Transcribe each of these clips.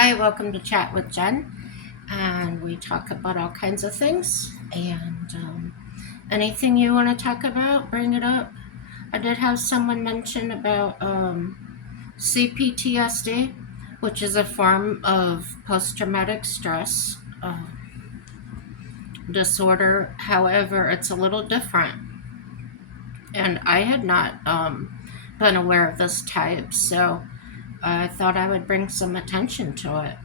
Hi, welcome to Chat with Jen. And we talk about all kinds of things. And anything you want to talk about, bring it up. I did have someone mention about CPTSD, which is a form of post traumatic stress disorder. However, it's a little different. And I had not been aware of this type, so I thought I would bring some attention to it.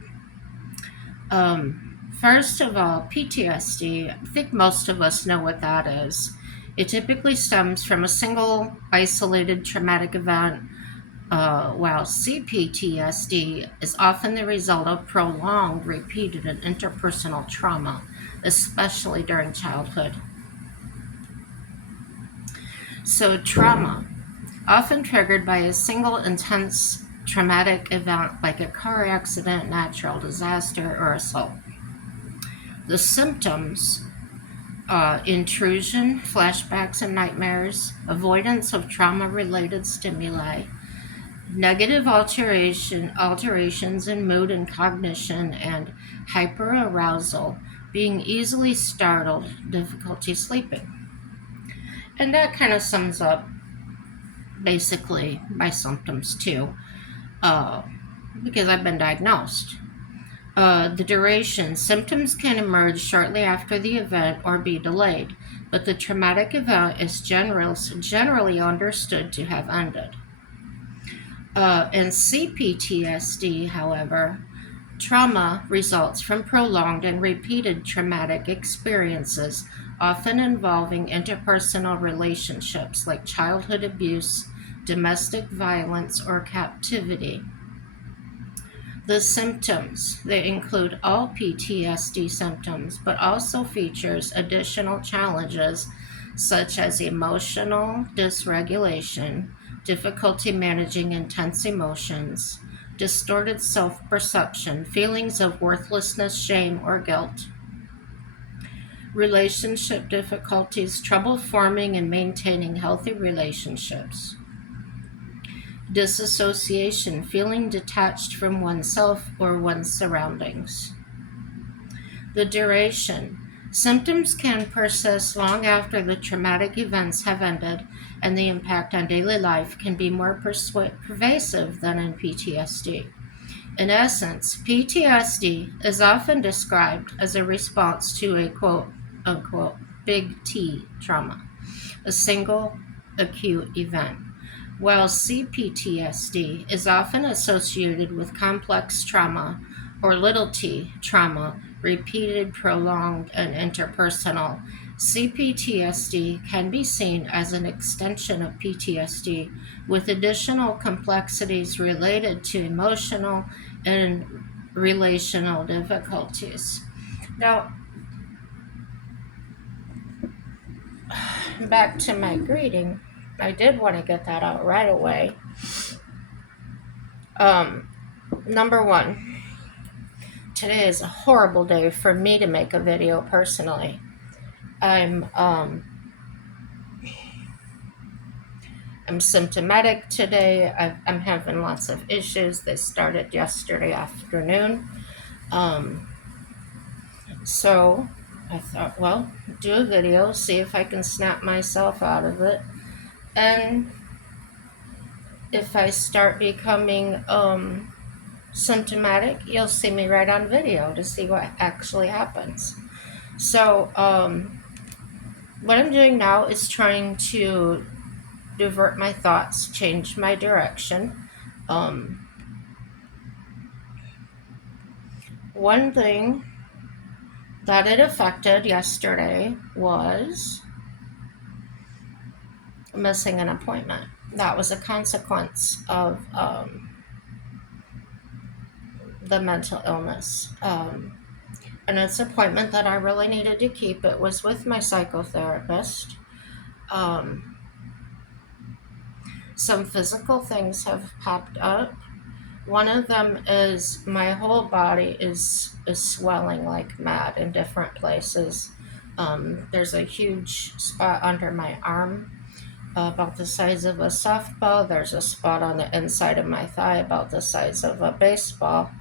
First of all, PTSD, I think most of us know what that is. It typically stems from a single isolated traumatic event, while CPTSD is often the result of prolonged, repeated, and interpersonal trauma, especially during childhood. So, trauma, often triggered by a single intense traumatic event like a car accident, natural disaster, or assault. The symptoms: intrusion, flashbacks and nightmares, avoidance of trauma related stimuli, alterations in mood and cognition, and hyperarousal, being easily startled, difficulty sleeping. And that kind of sums up basically my symptoms too, uh, because I've been diagnosed. The duration: symptoms can emerge shortly after the event or be delayed, but the traumatic event is generally understood to have ended. In CPTSD, however, trauma results from prolonged and repeated traumatic experiences, often involving interpersonal relationships like childhood abuse, domestic violence, or captivity. The symptoms: they include all PTSD symptoms, but also features additional challenges such as emotional dysregulation, difficulty managing intense emotions, distorted self-perception, feelings of worthlessness, shame, or guilt, relationship difficulties, trouble forming and maintaining healthy relationships, disassociation, feeling detached from oneself or one's surroundings. The duration: symptoms can persist long after the traumatic events have ended, and the impact on daily life can be more pervasive than in PTSD. In essence, PTSD is often described as a response to a quote unquote big T trauma, a single acute event, while CPTSD is often associated with complex trauma or little t trauma, repeated, prolonged, and interpersonal. CPTSD can be seen as an extension of PTSD with additional complexities related to emotional and relational difficulties. Now, back to my greeting. I did want to get that out right away. Number one, today is a horrible day for me to make a video personally. I'm symptomatic today. I'm having lots of issues. They started yesterday afternoon. So I thought, well, do a video, see if I can snap myself out of it. And if I start becoming symptomatic, you'll see me right on video to see what actually happens. So what I'm doing now is trying to divert my thoughts, change my direction. One thing that it affected yesterday was missing an appointment. That was a consequence of the mental illness. And it's an appointment that I really needed to keep. It was with my psychotherapist. Some physical things have popped up. One of them is my whole body is swelling like mad in different places. There's a huge spot under my arm, about the size of a softball. There's a spot on the inside of my thigh about the size of a baseball.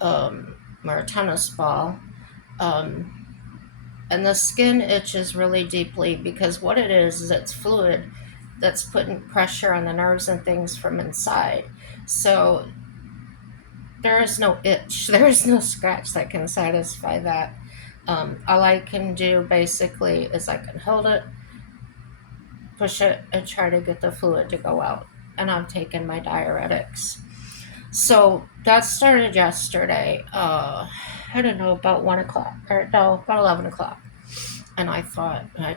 or a tennis ball. Um, and the skin itches really deeply because what it is it's fluid that's putting pressure on the nerves and things from inside. So there is no itch, there is no scratch that can satisfy that. All I can do basically is I can hold it, push it, and try to get the fluid to go out. And I'm taking my diuretics. So that started yesterday. I don't know, about 1 o'clock, or no, about 11 o'clock. And I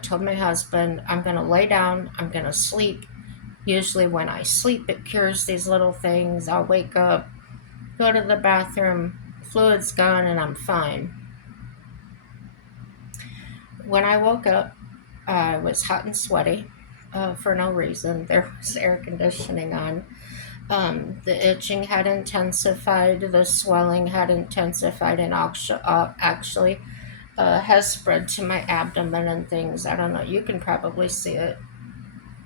told my husband, I'm going to lay down, I'm going to sleep. Usually, when I sleep, it cures these little things. I'll wake up, go to the bathroom, fluid's gone, and I'm fine. When I woke up, I was hot and sweaty for no reason. There was air conditioning on. The itching had intensified, the swelling had intensified, and actually has spread to my abdomen and things. I don't know. You can probably see it.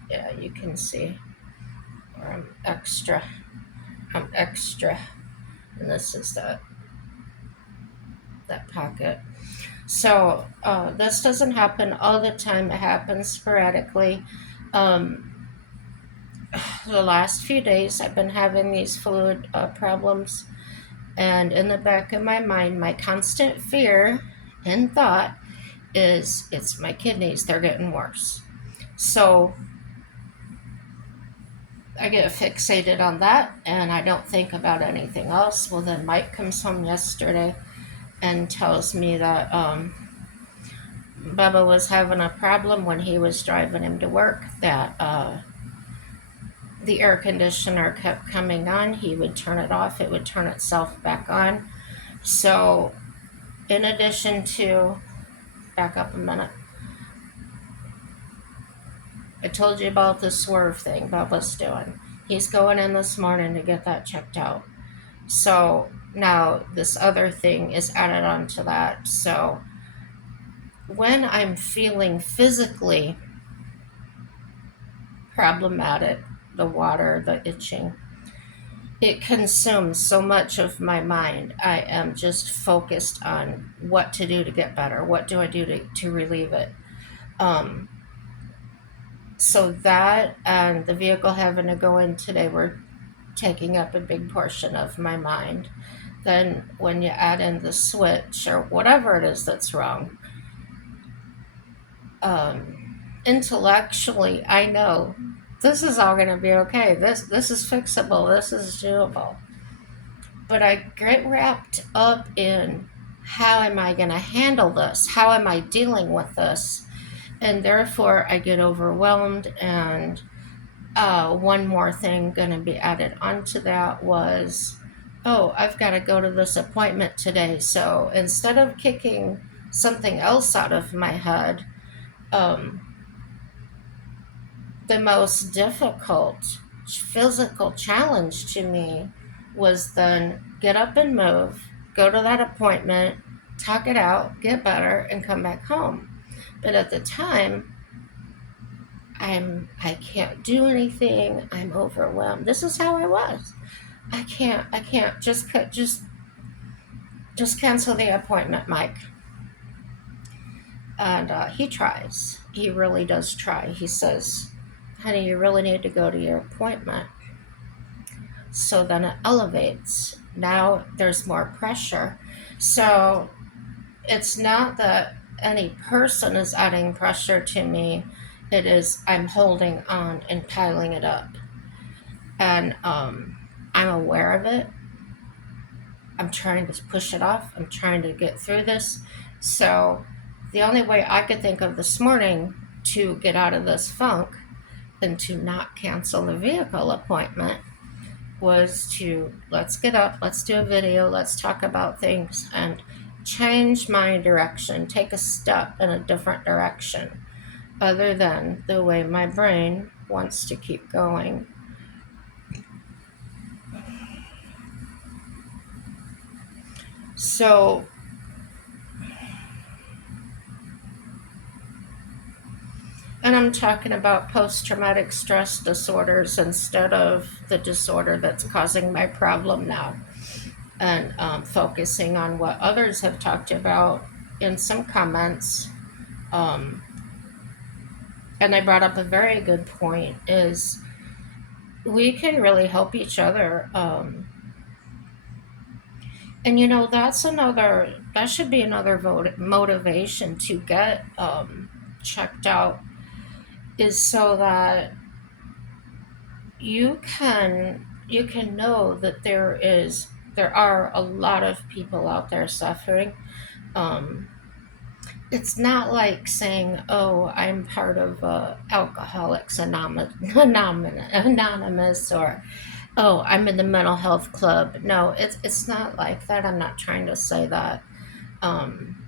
Yeah, you can see. Or I'm extra. I'm extra. And this is that pocket. So this doesn't happen all the time. It happens sporadically. Um, the last few days, I've been having these fluid problems, and in the back of my mind, my constant fear and thought is it's my kidneys. They're getting worse. So I get fixated on that, and I don't think about anything else. Well, then Mike comes home yesterday and tells me that Bubba was having a problem when he was driving him to work, that the air conditioner kept coming on. He would turn it off, it would turn itself back on. So, in addition to, back up a minute, I told you about the swerve thing Bubba's doing. He's going in this morning to get that checked out. So, now this other thing is added on to that. So, when I'm feeling physically problematic, the water, the itching, it consumes so much of my mind. I am just focused on what to do to get better. What do I do to relieve it? Um, so that and the vehicle having to go in today were taking up a big portion of my mind. Then when you add in the switch or whatever it is that's wrong, intellectually I know this is all going to be okay. This is fixable. This is doable. But I get wrapped up in how am I going to handle this? How am I dealing with this? And therefore, I get overwhelmed. And one more thing going to be added onto that was, oh, I've got to go to this appointment today. So instead of kicking something else out of my head, um, the most difficult physical challenge to me was then get up and move, go to that appointment, talk it out, get better, and come back home. But at the time, I can't do anything. I'm overwhelmed. This is how I was. I can't just cancel the appointment, Mike. And he tries. He really does try. He says, honey, you really need to go to your appointment. So then it elevates. Now there's more pressure. So it's not that any person is adding pressure to me. It is I'm holding on and piling it up. And I'm aware of it. I'm trying to push it off. I'm trying to get through this. So the only way I could think of this morning to get out of this funk and to not cancel the vehicle appointment was to let's get up, let's do a video, let's talk about things and change my direction, take a step in a different direction other than the way my brain wants to keep going. So and I'm talking about post-traumatic stress disorders instead of the disorder that's causing my problem now. and focusing on what others have talked about in some comments. Um, and I brought up a very good point is we can really help each other. And that should be another motivation to get checked out, is so that you can know that there are a lot of people out there suffering. um, it's not like saying, "Oh, I'm part of Alcoholics Anonymous," or "Oh, I'm in the mental health club." No, it's not like that. I'm not trying to say that. um,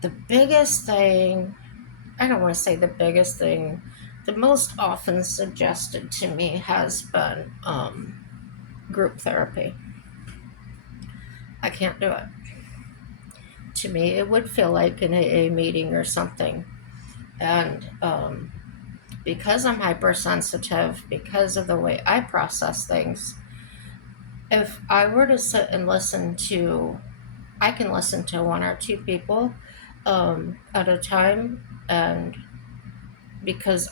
the biggest thing, I don't want to say the biggest thing, the most often suggested to me has been group therapy. I can't do it. To me, it would feel like an AA meeting or something. And because I'm hypersensitive, because of the way I process things, if I were to sit and I can listen to one or two people at a time, and because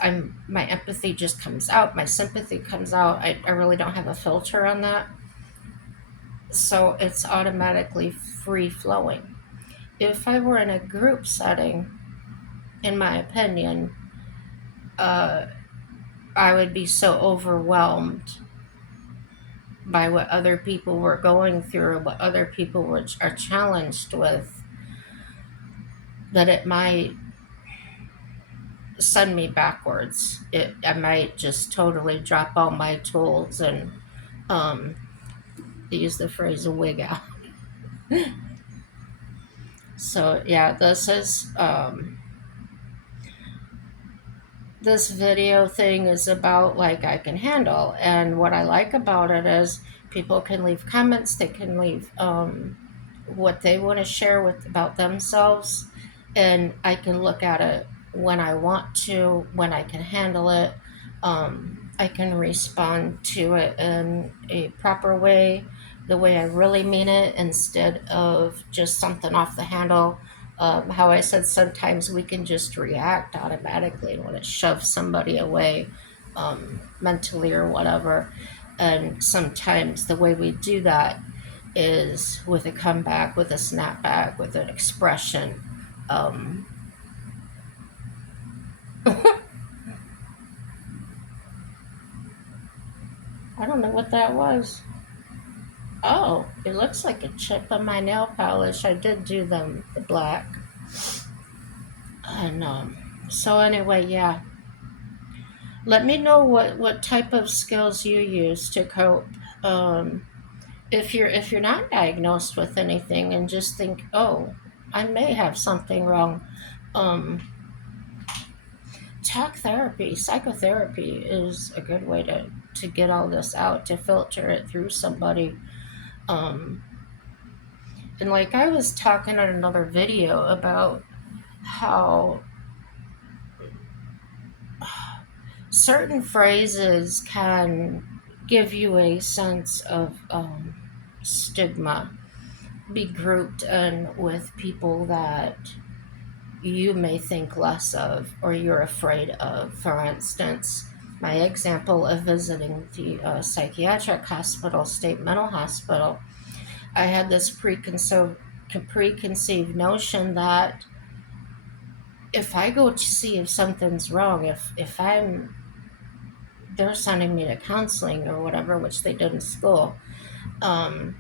my empathy just comes out, my sympathy comes out. I really don't have a filter on that, so it's automatically free flowing. If I were in a group setting, in my opinion, uh, I would be so overwhelmed by what other people were going through, or what other people are challenged with, that it might send me backwards. I might just totally drop all my tools and um, use the phrase "a wig out." So yeah, this video thing is about like I can handle, and what I like about it is people can leave comments. They can leave what they want to share with about themselves, and I can look at it when I want to, when I can handle it. I can respond to it in a proper way, the way I really mean it, instead of just something off the handle. How I said sometimes we can just react automatically when it shoves somebody away, mentally or whatever. And sometimes the way we do that is with a comeback, with a snapback, with an expression. Um, I don't know what that was. Oh, it looks like a chip on my nail polish. I did do them the black. And so anyway, yeah. Let me know what type of skills you use to cope. Um, if you're not diagnosed with anything and just think, oh, I may have something wrong. Um, Talk therapy, psychotherapy is a good way to get all this out, to filter it through somebody. Um, and like I was talking in another video about how certain phrases can give you a sense of stigma, be grouped in with people that you may think less of or you're afraid of. For instance, my example of visiting the psychiatric hospital, state mental hospital, I had this preconceived notion that if I go to see if something's wrong, if they're sending me to counseling or whatever, which they did in school, um,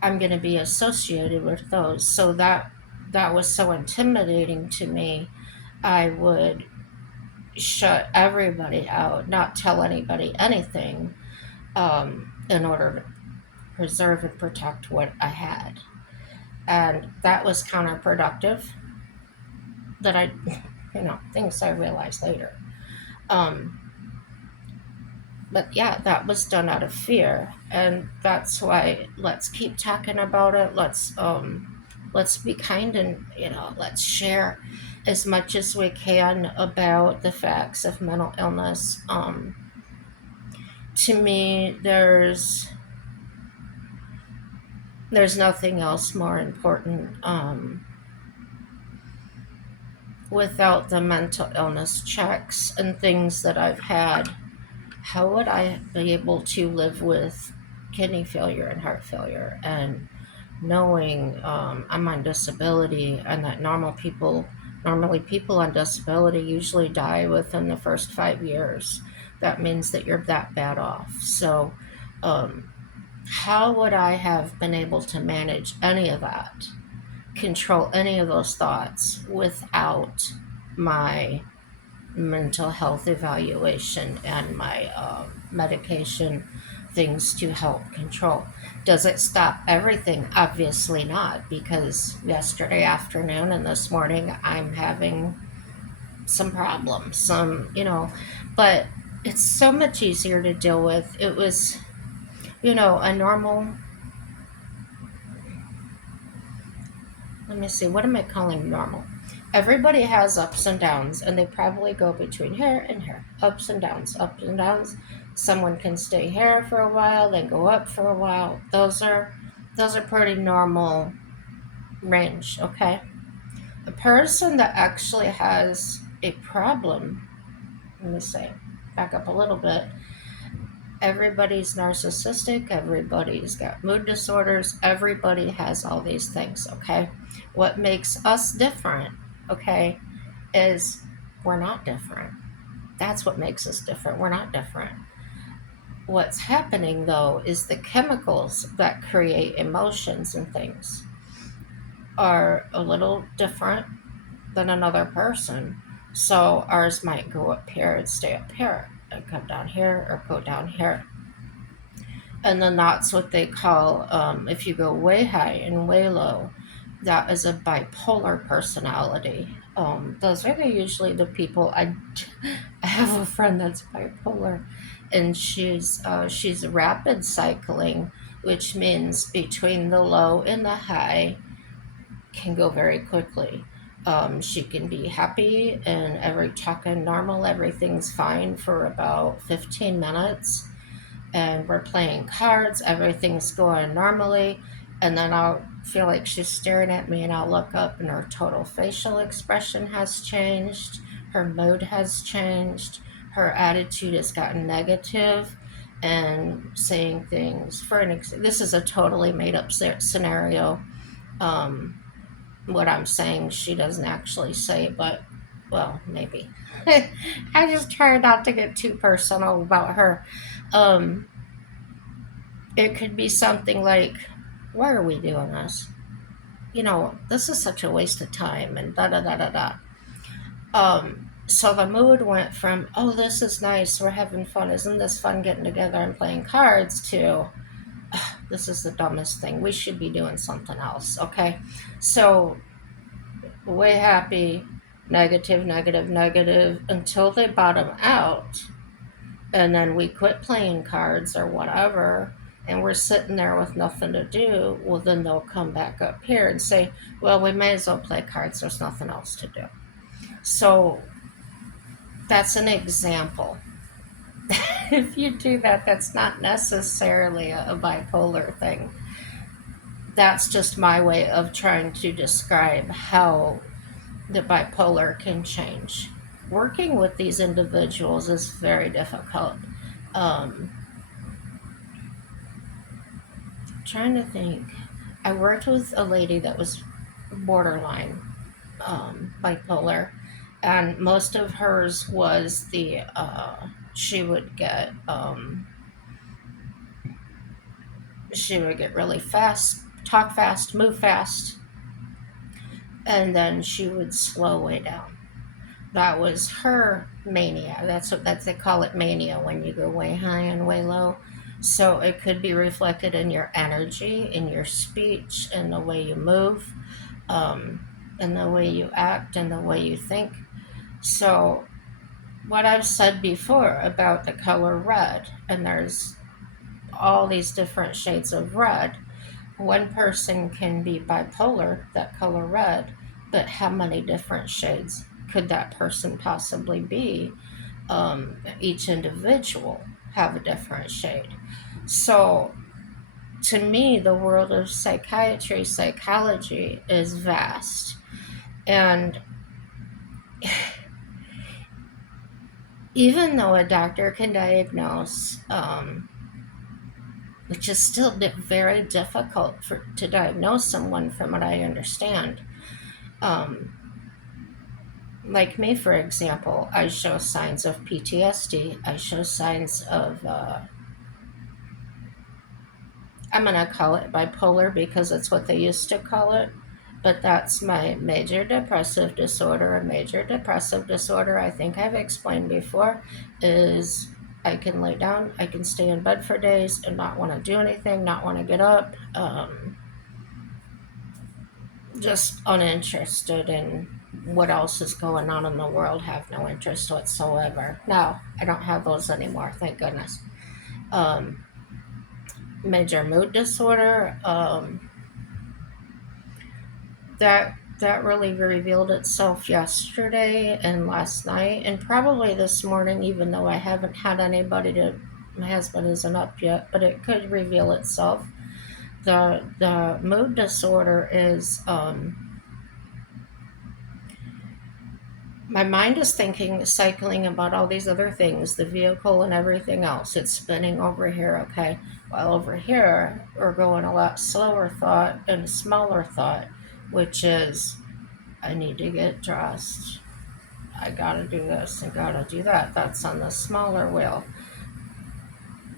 I'm going to be associated with those. So that was so intimidating to me. I would shut everybody out, not tell anybody anything, in order to preserve and protect what I had. And that was counterproductive. That I, things I realized later. Um, but yeah, that was done out of fear, and that's why let's keep talking about it. Let's be kind, and let's share as much as we can about the facts of mental illness. To me, there's There's nothing else more important. Without the mental illness checks and things that I've had, how would I be able to live with kidney failure and heart failure, and knowing I'm on disability, and that normally people on disability usually die within the first 5 years. That means that you're that bad off. So, um, how would I have been able to manage any of that, control any of those thoughts without my mental health evaluation and my medication things to help control? Does it stop everything? Obviously not, because yesterday afternoon and this morning I'm having some problems, but it's so much easier to deal with. It was, a normal, let me see, what am I calling normal? Everybody has ups and downs, and they probably go between here and here. Ups and downs, ups and downs. Someone can stay here for a while, then go up for a while. Those are pretty normal range, okay? A person that actually has a problem, let me say, back up a little bit. Everybody's narcissistic, everybody's got mood disorders, everybody has all these things, okay? What makes us different, okay, is we're not different. That's what makes us different. We're not different. What's happening though is the chemicals that create emotions and things are a little different than another person. So ours might go up here and stay up here, and come down here or go down here. And then that's what they call, if you go way high and way low, that is a bipolar personality. Those are usually the people. I have a friend that's bipolar, and she's rapid cycling, which means between the low and the high can go very quickly. She can be happy and talking normal, everything's fine for about 15 minutes, and we're playing cards, everything's going normally, and then I'll feel like she's staring at me, and I'll look up and her total facial expression has changed, her mood has changed, her attitude has gotten negative, and saying things. This is a totally made up scenario. Um, what I'm saying, she doesn't actually say, but well, maybe. I just try not to get too personal about her. Um, it could be something like, why are we doing this? This is such a waste of time, and da da da da da. So the mood went from, oh, this is nice, we're having fun, isn't this fun getting together and playing cards, to, this is the dumbest thing, we should be doing something else, okay? So, way happy, negative, negative, negative, until they bottom out, and then we quit playing cards or whatever, and we're sitting there with nothing to do. Well, then they'll come back up here and say, well, we may as well play cards, there's nothing else to do. So that's an example. If you do that, that's not necessarily a bipolar thing. That's just my way of trying to describe how the bipolar can change. Working with these individuals is very difficult. Um, Trying to think. I worked with a lady that was borderline bipolar, and most of hers was she would get really fast, talk fast, move fast, and then she would slow way down. That was her mania. That's they call it mania when you go way high and way low. So it could be reflected in your energy, in your speech, in the way you move, um, in the way you act, and the way you think. So what I've said before about the color red, and there's all these different shades of red. One person can be bipolar, that color red, but how many different shades could that person possibly be? Each individual have a different shade. So to me, the world of psychiatry, psychology is vast. And even though a doctor can diagnose, which is still very difficult to diagnose someone from what I understand, um, like me, for example, I show signs of PTSD. I show signs of, I'm going to call it bipolar because it's what they used to call it. But that's my major depressive disorder. A major depressive disorder, I think I've explained before, is I can lay down, I can stay in bed for days and not want to do anything, not want to get up, just uninterested in what else is going on in the world, have no interest whatsoever. No, I don't have those anymore, thank goodness. Um, Major mood disorder, that really revealed itself yesterday and last night and probably this morning, even though I haven't had anybody to, my husband isn't up yet, but it could reveal itself. The mood disorder is, my mind is thinking, cycling about all these other things, the vehicle and everything else. It's spinning over here, okay? While over here, we're going a lot slower thought and smaller thought, which is, I need to get dressed. I gotta do this and gotta do that. That's on the smaller wheel.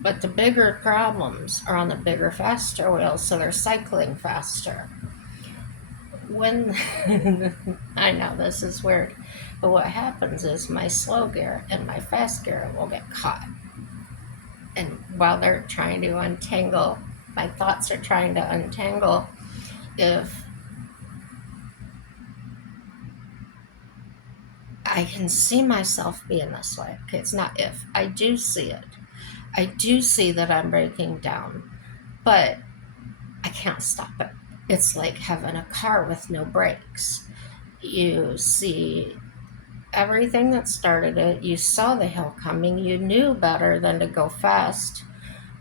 But the bigger problems are on the bigger, faster wheel, so they're cycling faster. When I know this is weird, but what happens is my slow gear and my fast gear will get caught. And while they're trying to untangle, my thoughts are trying to untangle, if I can see myself being this way. Okay, it's not if. I do see it. I do see that I'm breaking down, but I can't stop it. It's like having a car with no brakes. You see everything that started it. You saw the hill coming. You knew better than to go fast,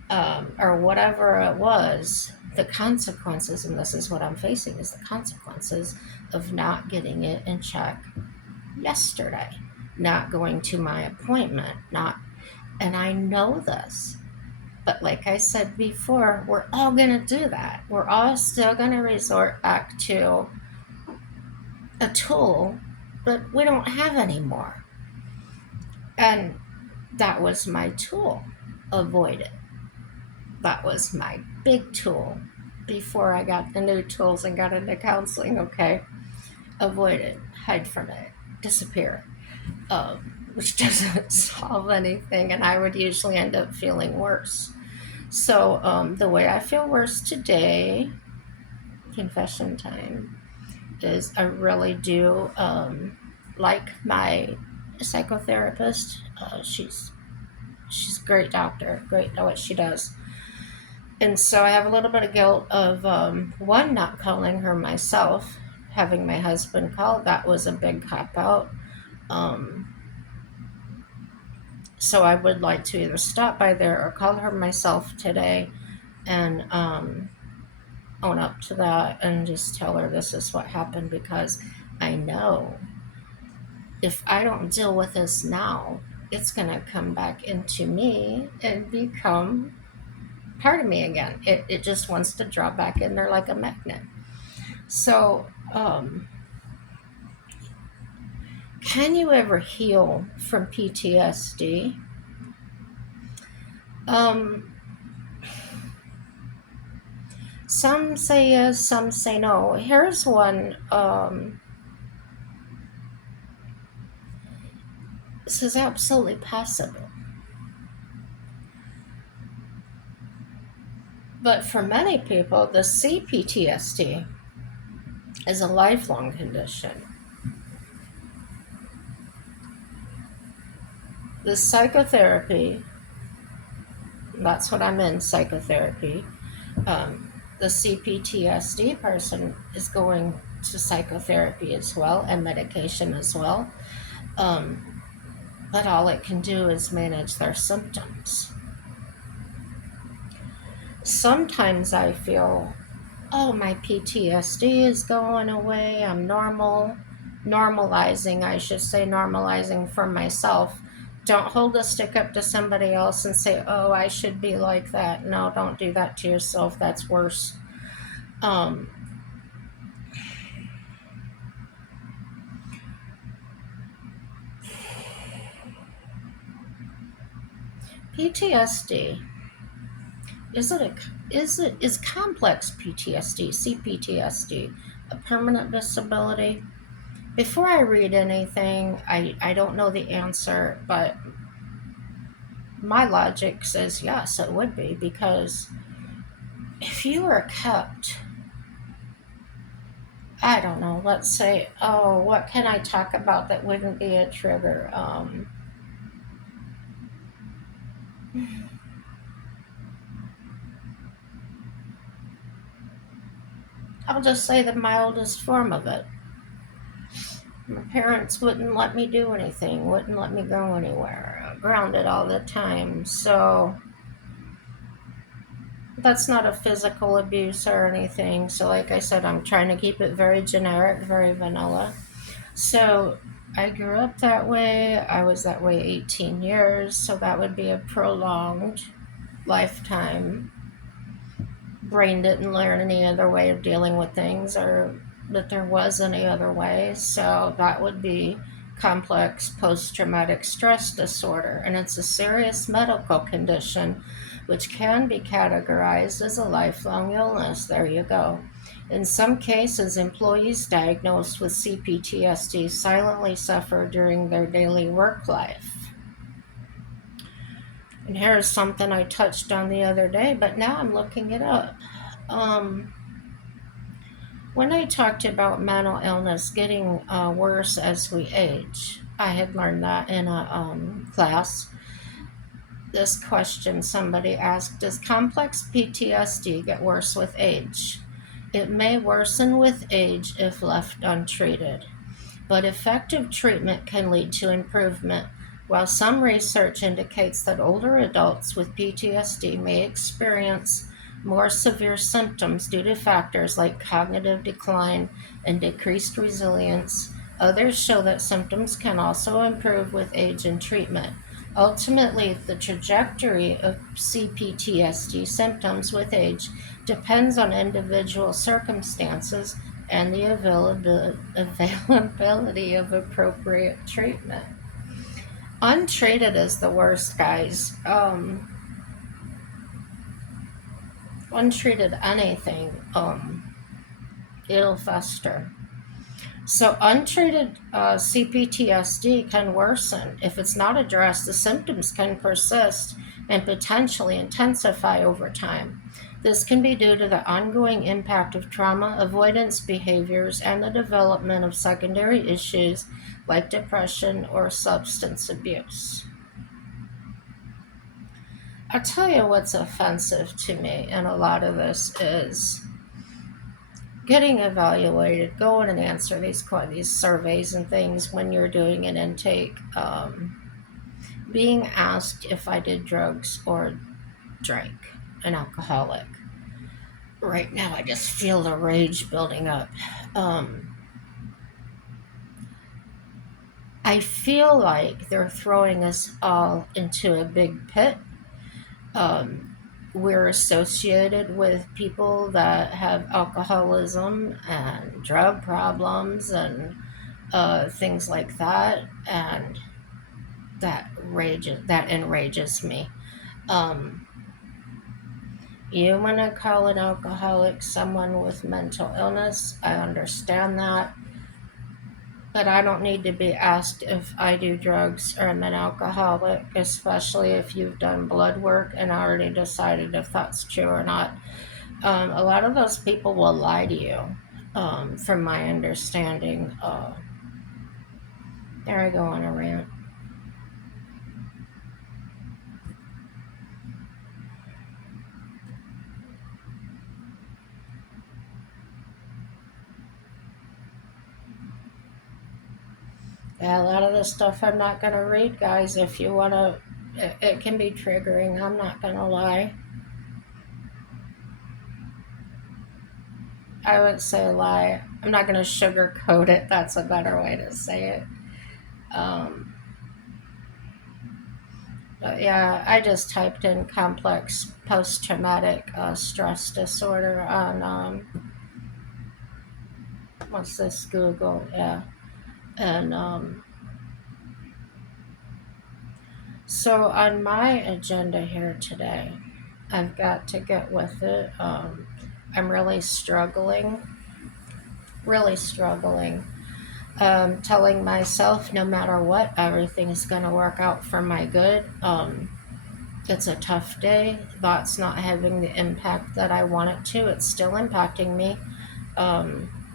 or whatever it was. The consequences, and this is what I'm facing, is the consequences of not getting it in check yesterday, not going to my appointment, and I know this. But like I said before, we're all going to do that. We're all still going to resort back to a tool that we don't have anymore. And that was my tool. Avoid it. That was my big tool before I got the new tools and got into counseling, okay? Avoid it. Hide from it. Disappear. Which doesn't solve anything, and I would usually end up feeling worse. So the way I feel worse today, confession time, is I really do like my psychotherapist. She's a great doctor, great at what she does. And so I have a little bit of guilt of one, not calling her myself, having my husband call. That was a big cop out. So I would like to either stop by there or call her myself today and own up to that and just tell her this is what happened, because I know if I don't deal with this now, it's going to come back into me and become part of me again. It just wants to drop back in there like a magnet. So, can you ever heal from PTSD? Some say yes, some say no. Here's one. This is absolutely possible. But for many people, the CPTSD is a lifelong condition. The psychotherapy, that's what I'm in, psychotherapy. The CPTSD person is going to psychotherapy as well and medication as well. But all it can do is manage their symptoms. Sometimes I feel, oh, my PTSD is going away. I'm normalizing, I should say, normalizing for myself. Don't hold the stick up to somebody else and say, oh, I should be like that. No, don't do that to yourself. That's worse. Um, PTSD is complex PTSD, CPTSD, a permanent disability? Before I read anything, I don't know the answer, but my logic says yes, it would be, because if you are kept, I don't know, let's say, oh, what can I talk about that wouldn't be a trigger? I'll just say the mildest form of it. My parents wouldn't let me do anything, wouldn't let me go anywhere, grounded all the time. So that's not a physical abuse or anything. So, like I said, I'm trying to keep it very generic, very vanilla. So I grew up that way. I was that way 18 years. So that would be a prolonged lifetime. Brain didn't learn any other way of dealing with things, or that there was any other way. So that would be complex post traumatic stress disorder. And it's a serious medical condition which can be categorized as a lifelong illness. There you go. In some cases, employees diagnosed with CPTSD silently suffer during their daily work life. And here's something I touched on the other day, but now I'm looking it up. Um, when I talked about mental illness getting worse as we age, I had learned that in a class. This question somebody asked: does complex PTSD get worse with age? It may worsen with age if left untreated, but effective treatment can lead to improvement. While some research indicates that older adults with PTSD may experience more severe symptoms due to factors like cognitive decline and decreased resilience, others show that symptoms can also improve with age and treatment. Ultimately, the trajectory of CPTSD symptoms with age depends on individual circumstances and the availability of appropriate treatment. Untreated is the worst, guys. Untreated anything, it'll fester. So untreated CPTSD can worsen. If it's not addressed, the symptoms can persist and potentially intensify over time. This can be due to the ongoing impact of trauma avoidance behaviors and the development of secondary issues like depression or substance abuse. I'll tell you what's offensive to me, and a lot of this is getting evaluated, go in and answer these surveys and things when you're doing an intake. Being asked if I did drugs or drank, an alcoholic. Right now, I just feel the rage building up. Um, I feel like they're throwing us all into a big pit. Um, we're associated with people that have alcoholism and drug problems and things like that, and that enrages me. Um, you want to call an alcoholic someone with mental illness? I understand that, but I don't need to be asked if I do drugs or I'm an alcoholic, especially if you've done blood work and already decided if that's true or not. A lot of those people will lie to you, from my understanding. There I go on a rant. Yeah, a lot of this stuff I'm not going to read, guys. If you want to, it can be triggering. I'm not going to lie. I would say lie. I'm not going to sugarcoat it. That's a better way to say it. Um, but yeah, I just typed in complex post-traumatic stress disorder on, what's this, Google, yeah. And so on my agenda here today, I've got to get with it. I'm really struggling, telling myself no matter what, everything's going to work out for my good. It's a tough day. Thoughts not having the impact that I want it to. It's still impacting me.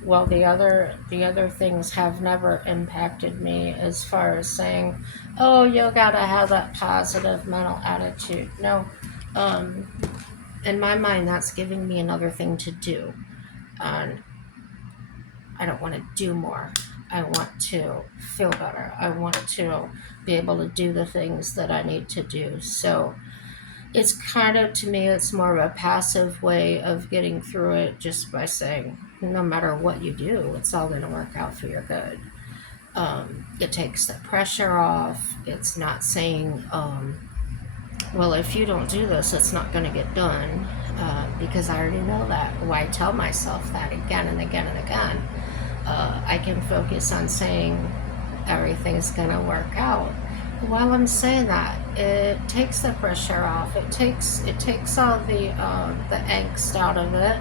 Well, the other things have never impacted me as far as saying, "Oh, you gotta have that positive mental attitude." No, um, in my mind, that's giving me another thing to do, and I don't want to do more. I want to feel better. I want to be able to do the things that I need to do. So it's kind of, to me, it's more of a passive way of getting through it, just by saying, no matter what you do, it's all going to work out for your good. It takes the pressure off. It's not saying, well, if you don't do this, it's not going to get done, because I already know that. Why tell myself that again and again and again? I can focus on saying everything's going to work out. While I'm saying that, it takes the pressure off. It takes all the angst out of it,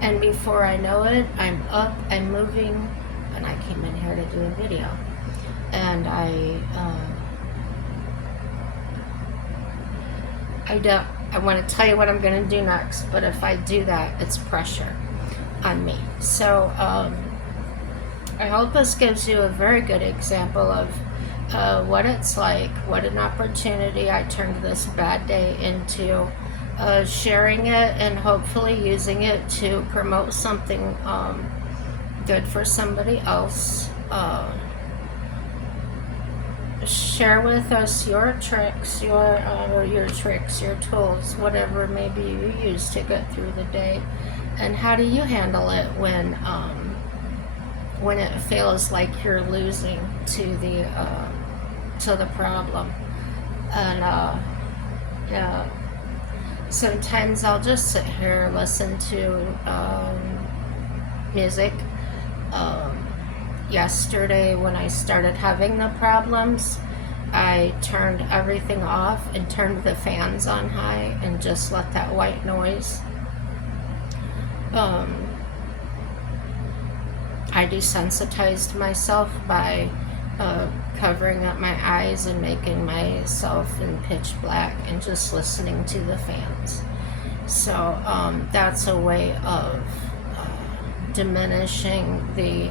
and before I know it, I'm up, I'm moving, and I came in here to do a video, and I want to tell you what I'm going to do next, but if I do that, it's pressure on me. So I hope this gives you a very good example of what it's like, what an opportunity I turned this bad day into, sharing it and hopefully using it to promote something good for somebody else. Share with us your tricks, your tools, whatever maybe you use to get through the day, and how do you handle it when it feels like you're losing to the problem. And yeah, sometimes I'll just sit here, listen to music. Yesterday, when I started having the problems, I turned everything off and turned the fans on high and just let that white noise. I desensitized myself by covering up my eyes and making myself in pitch black and just listening to the fans. So that's a way of diminishing the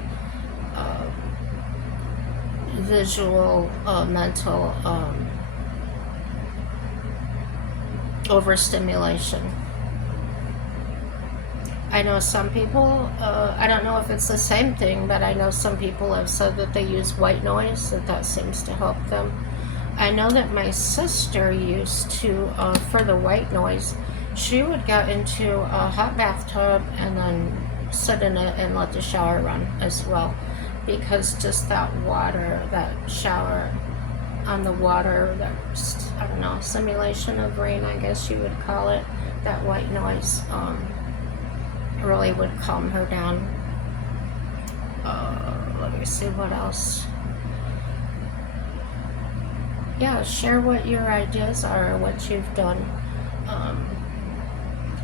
visual, mental overstimulation. I know some people, I don't know if it's the same thing, but I know some people have said that they use white noise, that seems to help them. I know that my sister used to, for the white noise, she would get into a hot bathtub and then sit in it and let the shower run as well, because just that water, that shower on the water, that, I don't know, simulation of rain, I guess you would call it, that white noise, really would calm her down. Let me see what else. Yeah, share what your ideas are, what you've done.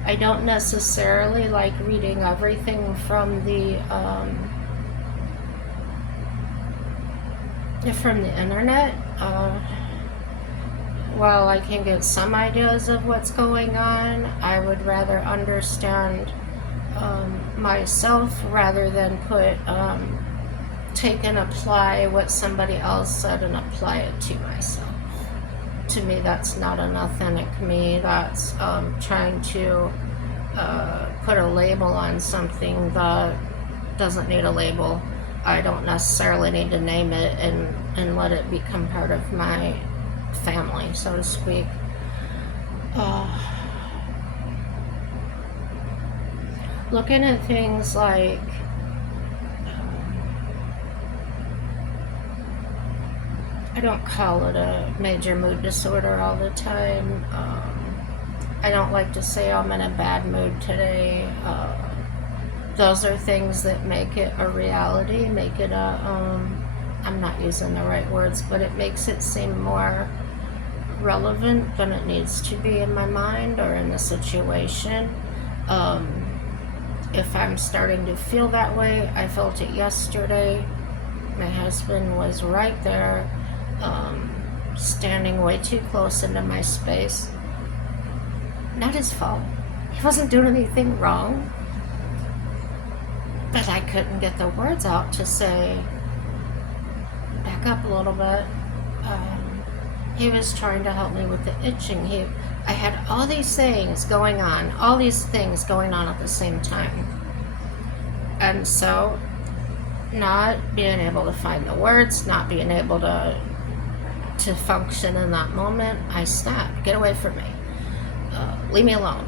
I don't necessarily like reading everything from the internet. While I can get some ideas of what's going on, I would rather understand myself rather than take and apply what somebody else said and apply it to myself. To me, that's not an authentic me. That's trying to put a label on something that doesn't need a label. I don't necessarily need to name it and let it become part of my family, so to speak. looking at things like I don't call it a major mood disorder all the time. I don't like to say I'm in a bad mood today. Those are things that make it a reality, make it I'm not using the right words, but it makes it seem more relevant than it needs to be in my mind or in the situation. If I'm starting to feel that way, I felt it yesterday. My husband was right there, standing way too close into my space. Not his fault. He wasn't doing anything wrong. But I couldn't get the words out to say, back up a little bit. He was trying to help me with the itching. I had all these things going on at the same time. And so, not being able to find the words, not being able to function in that moment, I snapped. Get away from me. Leave me alone.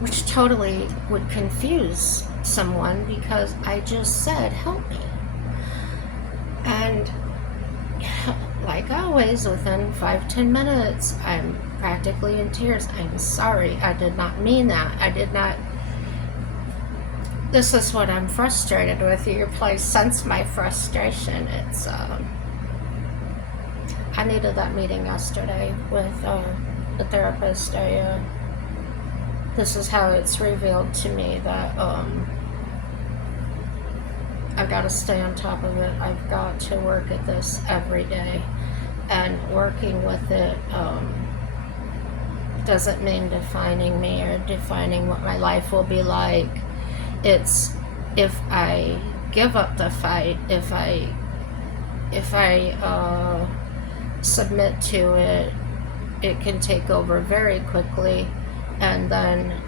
Which totally would confuse someone because I just said, help me. And like always, within 5-10 minutes, I'm practically in tears. I'm sorry. I did not mean that. I did not. This is what I'm frustrated with. You probably sense my frustration. It's, I needed that meeting yesterday with the therapist. This is how it's revealed to me that I've got to stay on top of it. I've got to work at this every day. And working with it doesn't mean defining me or defining what my life will be like. It's if I give up the fight, if I submit to it, it can take over very quickly. And then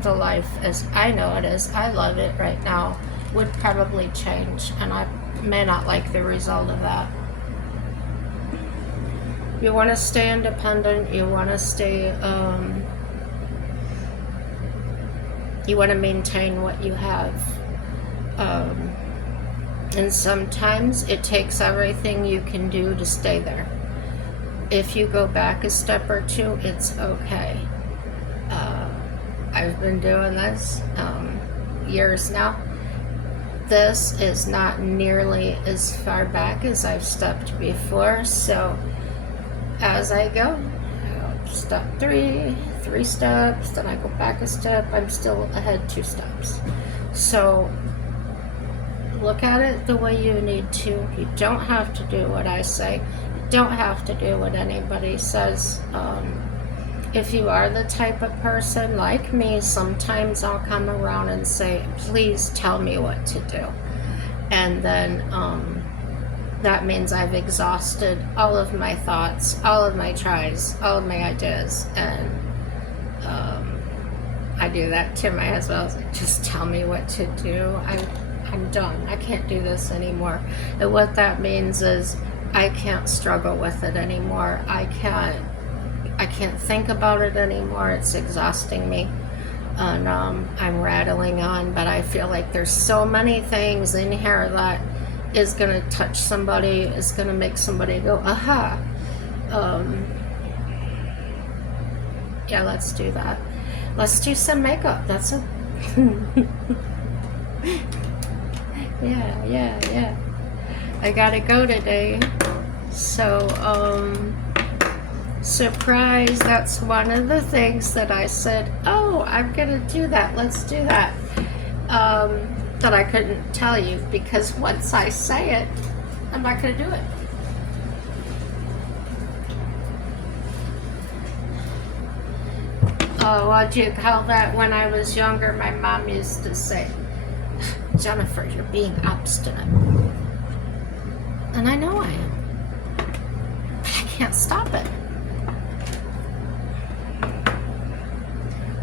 the life as I know it, as I love it right now, would probably change. And I may not like the result of that. You want to stay independent. You want to stay, you want to maintain what you have. And sometimes it takes everything you can do to stay there. If you go back a step or two, it's okay. I've been doing this years now. This is not nearly as far back as I've stepped before, so as I go, step 3 steps, then I go back a step, I'm still ahead 2 steps. So look at it the way you need to. You don't have to do what I say. You don't have to do what anybody says. If you are the type of person like me, sometimes I'll come around and say, please tell me what to do. And then that means I've exhausted all of my thoughts, all of my tries, all of my ideas. And I do that to my husband. I was like, just tell me what to do. I'm done. I can't do this anymore. And what that means is I can't struggle with it anymore. I can't think about it anymore. It's exhausting me. And I'm rattling on, but I feel like there's so many things in here that is going to touch somebody, is going to make somebody go, aha. Yeah, let's do that. Let's do some makeup. That's a... Yeah. I gotta go today. So, surprise, that's one of the things that I said, oh, I'm gonna do that, let's do that. That I couldn't tell you because once I say it, I'm not gonna do it. Oh, what'd you call that? When I was younger, my mom used to say, Jennifer, you're being obstinate. And I know I am. But I can't stop it.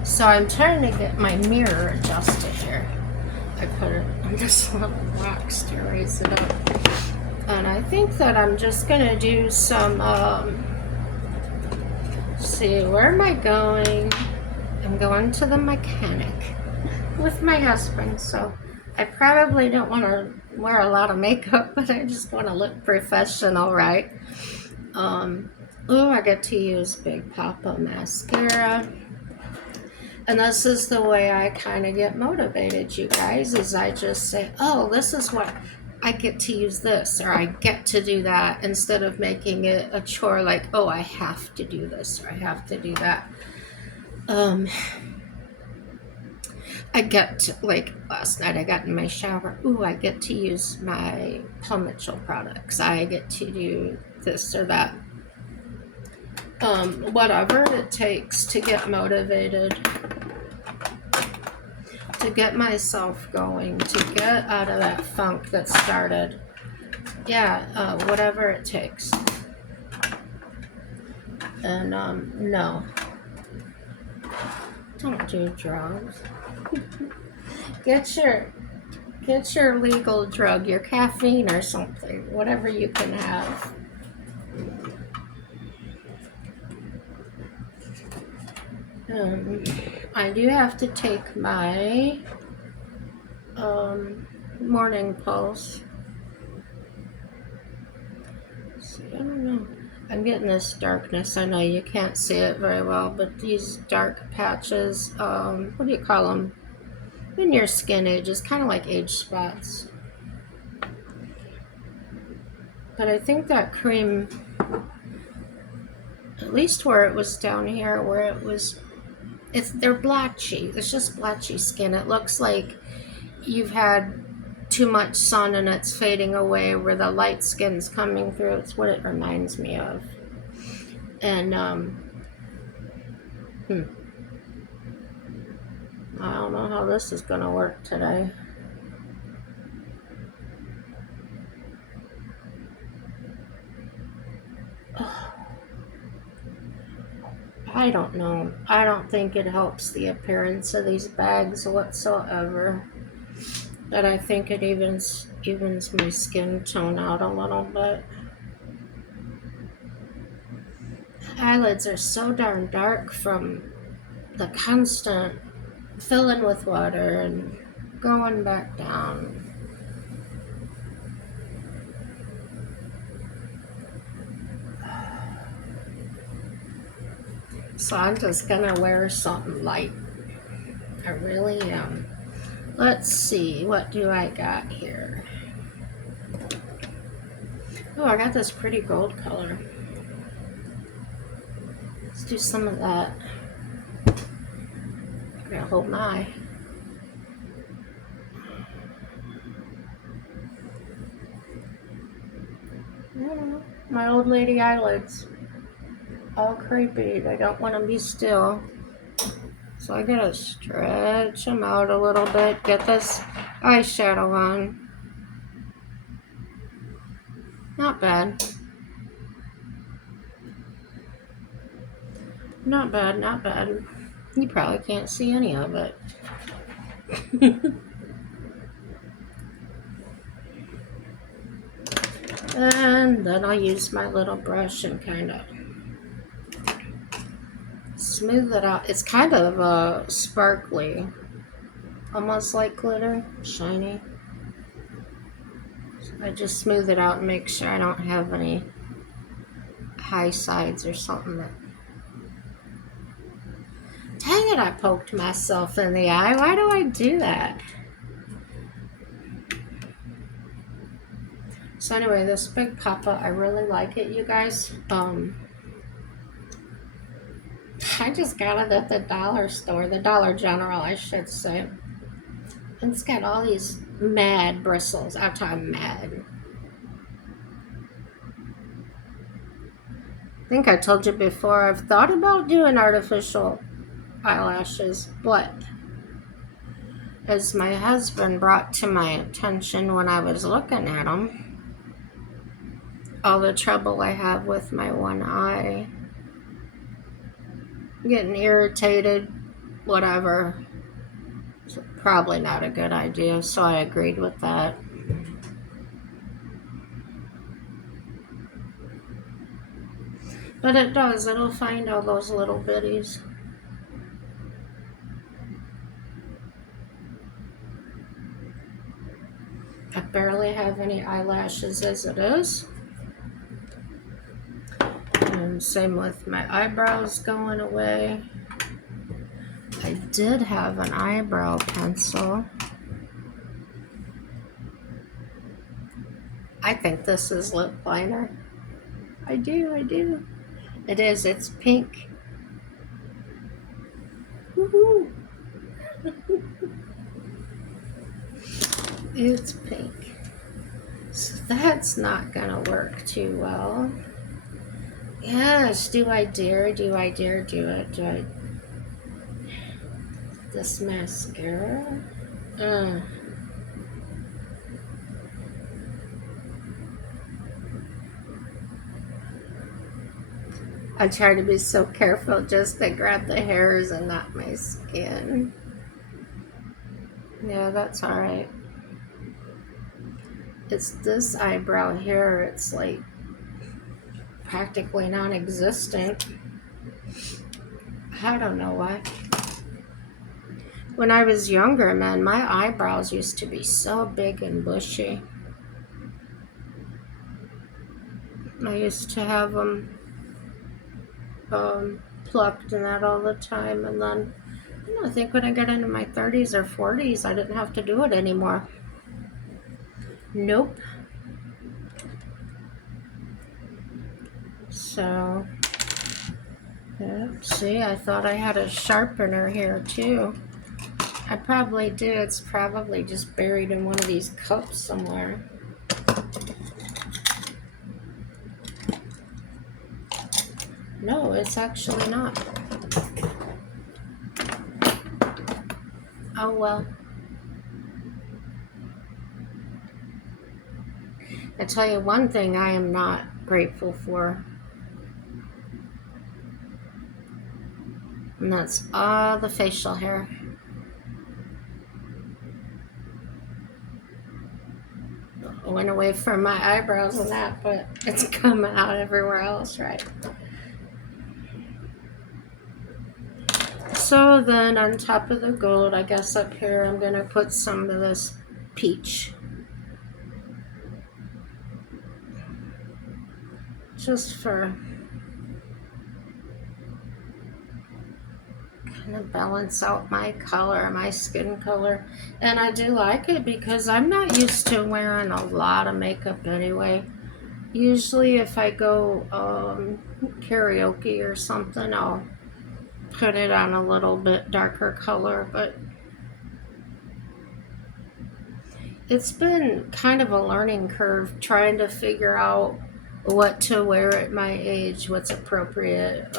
So I'm trying to get my mirror adjusted here. I put it on this little box to raise it up. And I think that I'm just going to do some, see, where am I going? I'm going to the mechanic with my husband, so I probably don't want to wear a lot of makeup, but I just want to look professional, right? I get to use Big Papa mascara. And this is the way I kind of get motivated, you guys, is I just say, oh, this is what I get to use this, or I get to do that, instead of making it a chore like, oh, I have to do this, or I have to do that. I get to, like last night I got in my shower, I get to use my Paul Mitchell products. I get to do this or that. Whatever it takes to get motivated, to get myself going, to get out of that funk that started. Yeah, whatever it takes. And no, don't do drugs. Get your legal drug, your caffeine or something, whatever you can have. I do have to take my morning pulse. See, I don't know. I'm getting this darkness. I know you can't see it very well, but these dark patches, what do you call them? In your skin ages, kind of like age spots. But I think that cream, at least where it was down here, where it was, they're blotchy. It's just blotchy skin. It looks like you've had too much sun and it's fading away, where the light skin's coming through. It's what it reminds me of. And I don't know how this is gonna work today. I don't know. I don't think it helps the appearance of these bags whatsoever. But I think it evens my skin tone out a little bit. Eyelids are so darn dark from the constant filling with water and going back down. So I'm just gonna wear something light. I really am. Let's see, what do I got here? Oh, I got this pretty gold color. Let's do some of that. I gotta hold my eye. My old lady eyelids. All creepy. They don't want to be still. So I gotta stretch them out a little bit. Get this eyeshadow on. Not bad. Not bad, not bad. You probably can't see any of it. And then I'll use my little brush and kind of smooth it out. It's kind of sparkly, almost like glitter, shiny. So I just smooth it out and make sure I don't have any high sides or something. Dang it, I poked myself in the eye. Why do I do that? So anyway, this Big Papa, I really like it, you guys. I just got it at the dollar store, the Dollar General, I should say. And it's got all these mad bristles. I'm talking mad. I think I told you before, I've thought about doing artificial eyelashes, but as my husband brought to my attention when I was looking at them, all the trouble I have with my one eye, getting irritated, whatever. It's probably not a good idea, so I agreed with that. But it does, it'll find all those little bitties. I barely have any eyelashes as it is. And same with my eyebrows going away. I did have an eyebrow pencil. I think this is lip liner. I do. It is, it's pink. Woohoo! It's pink. So that's not gonna work too well. Yes, do I dare do it? This mascara? I try to be so careful just to grab the hairs and not my skin. Yeah, that's alright. It's this eyebrow here, it's like practically non-existent. I don't know why. When I was younger, man, my eyebrows used to be so big and bushy. I used to have them plucked and that all the time, and then I think when I got into my 30s or 40s, I didn't have to do it anymore. Nope. So, yeah, see, I thought I had a sharpener here too. I probably do. It's probably just buried in one of these cups somewhere. No, it's actually not. Oh well. I tell you one thing I am not grateful for, and that's all the facial hair. I went away from my eyebrows and that, but it's coming out everywhere else, right? So then on top of the gold, I guess up here, I'm going to put some of this peach. Just for kind of balance out my color, my skin color. And I do like it because I'm not used to wearing a lot of makeup anyway. Usually if I go karaoke or something, I'll put it on a little bit darker color, but it's been kind of a learning curve trying to figure out what to wear at my age, what's appropriate.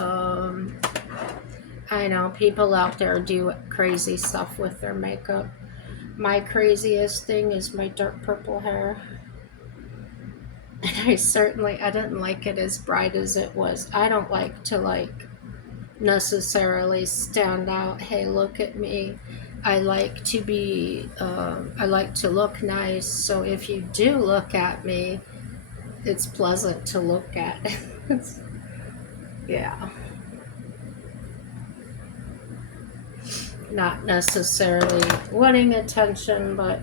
I know people out there do crazy stuff with their makeup. My craziest thing is my dark purple hair. And I didn't like it as bright as it was. I don't like to necessarily stand out. Hey, look at me. I like to look nice. So if you do look at me, it's pleasant to look at. Yeah. Not necessarily wanting attention, but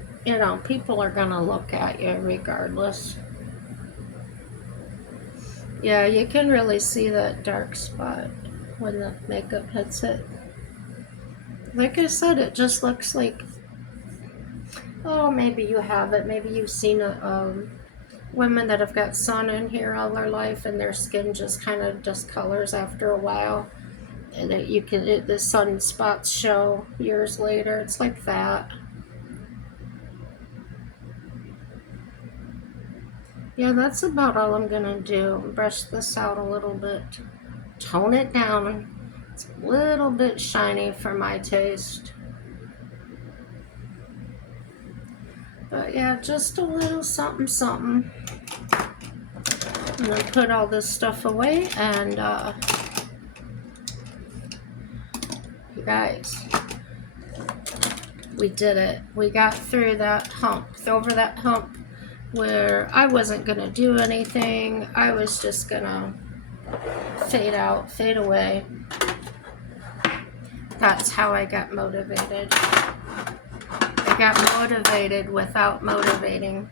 people are gonna look at you regardless. Yeah, you can really see that dark spot when the makeup hits it. Like I said, it just looks like, oh, maybe you have it. Maybe you've seen women that have got sun in here all their life and their skin just kind of discolors after a while. And the sun spots show years later. It's like that. Yeah, that's about all I'm gonna do. Brush this out a little bit. Tone it down. It's a little bit shiny for my taste. But yeah, just a little something, something. I'm gonna put all this stuff away and you guys, we did it. We got through that hump, over that hump where I wasn't gonna do anything. I was just gonna fade out, fade away. That's how I got motivated. I got motivated without motivating.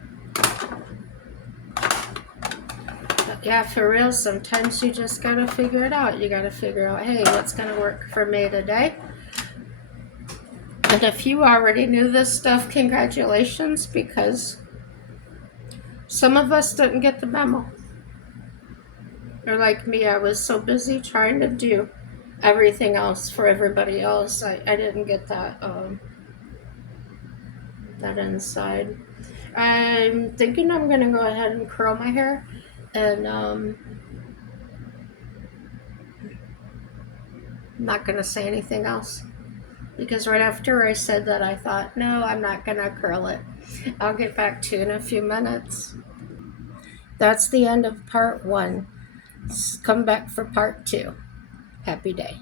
But yeah, for real, sometimes you just gotta figure it out. You gotta figure out, hey, what's gonna work for me today? And if you already knew this stuff, congratulations, because some of us didn't get the memo. Or like me, I was so busy trying to do everything else for everybody else. I didn't get that that inside. I'm thinking I'm gonna go ahead and curl my hair, and I'm not gonna say anything else, because right after I said that, I thought, no, I'm not gonna curl it. I'll get back to you in a few minutes. That's the end of part 1. Come back for part 2. Happy day.